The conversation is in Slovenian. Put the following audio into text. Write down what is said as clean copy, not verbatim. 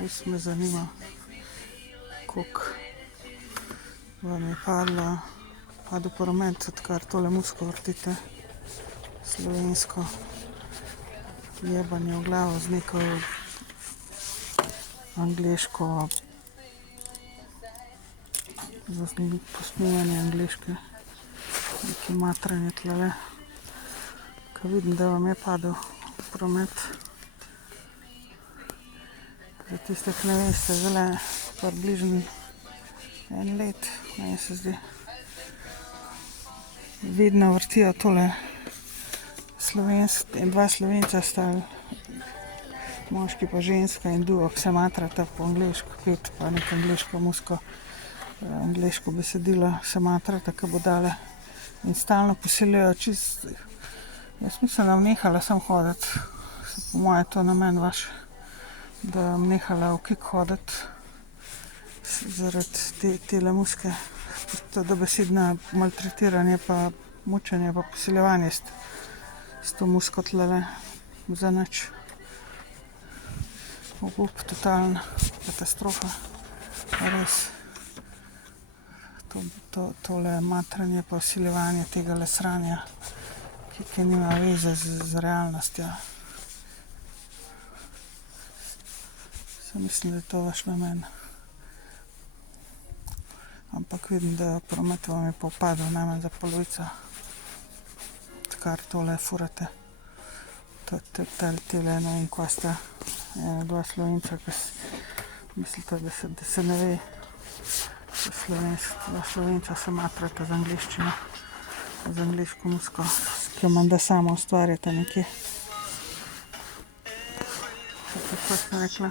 Res me zanima, koliko vam je padel promet, odkar tole muziko vrtite, slovensko jebanje v glavo z neko angleško, posnemanje angleške, neki matranje tlele. Ko vidim, da vam je padel promet. Za tiste, ki ne veste, zdajle približno 1 let, meni se zdi, vedno vrtijo tole dva Slovenca sta, moški pa ženska in duo, ki se matrata po angleško pet, pa neko angleško muziko, angleško besedilo se matrata, ke budale in stalno posiljujejo čisto. Jaz mislim, da bom nehala samo hoditi, po moje to namen vaš, da bom nehala v kik hoditi zaradi tele muzike. To dobesedno maltretiranje pa mučenje pa posiljevanje s to muziko tlele, zanič. Obup, totalna katastrofa, res. Tole matranje pa vsiljevanje tegale sranja, ki nima veze z realnostjo. Saj mislim, da je to vaš namen. Ampak vidim, da promet vam je popadel najmanj za polovico, odkar tole furate. Tele, ne vem, kva sta, dva Slovenca, ki mislite, da se ne ve, dva Slovenca se matrata z angleščino, z angleško muziko, ki jo menda sama ustvarjata nekje. Kako sem rekla?